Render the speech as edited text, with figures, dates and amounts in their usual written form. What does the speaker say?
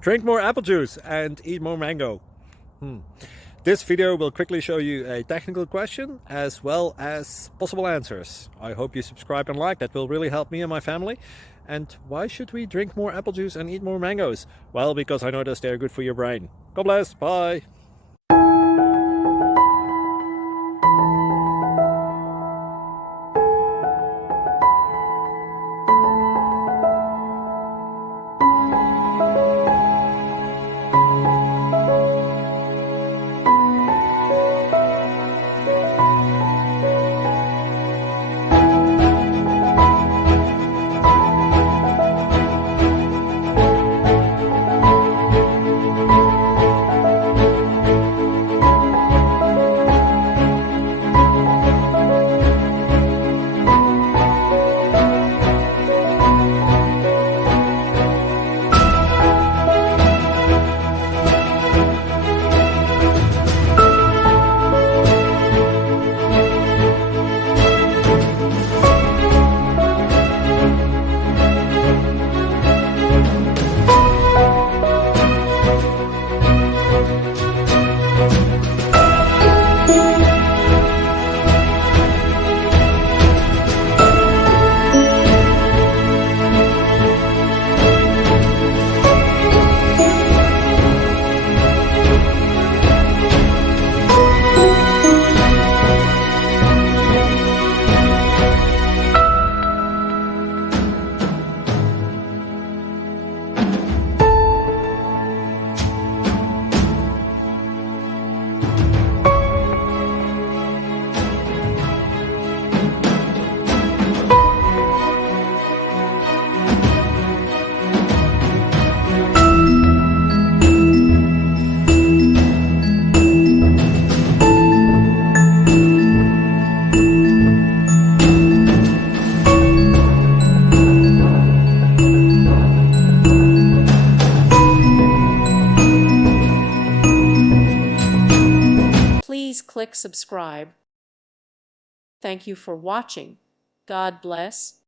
Drink more apple juice and eat more mango. This video will quickly show you a technical question as well as possible answers. I hope you subscribe and like, that will really help me and my family. And why should we drink more apple juice and eat more mangoes? Well, because I noticed they're good for your brain. God bless, bye! Please click subscribe. Thank you for watching. God bless.